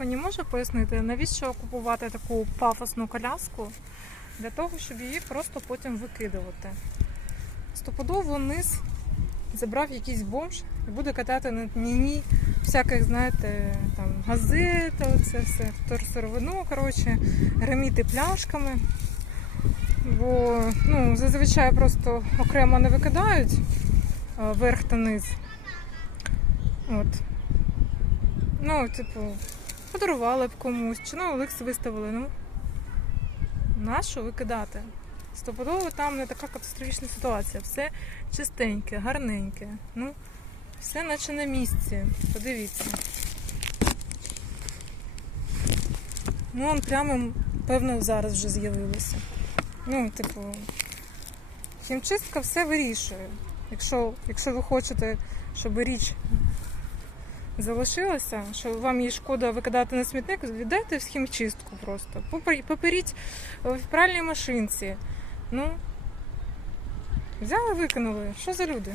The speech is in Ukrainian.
мені може пояснити, навіщо купувати таку пафосну коляску для того, щоб її просто потім викидувати? Стопудово низ забрав якийсь бомж і буде катати на ні всяких, знаєте, там газет, оце все, вторсировину, коротше, гриміти пляшками. Бо ну, зазвичай просто окремо не викидають верх та низ. От. Ну, типу, подарували б комусь, чи на Олекс виставили. Ну, нащо викидати? Стопудово там не така катастрофічна ситуація. Все чистеньке, гарненьке. Ну, все наче на місці. Подивіться. Ну, он прямо, певно, зараз вже з'явилося. Ну, типу, хімчистка все вирішує. Якщо, якщо ви хочете, щоб річ залишилася, що вам її шкода викидати на смітник, віддайте в хімчистку просто. Поперіть в пральній машинці. Ну, взяли, викинули. Що за люди?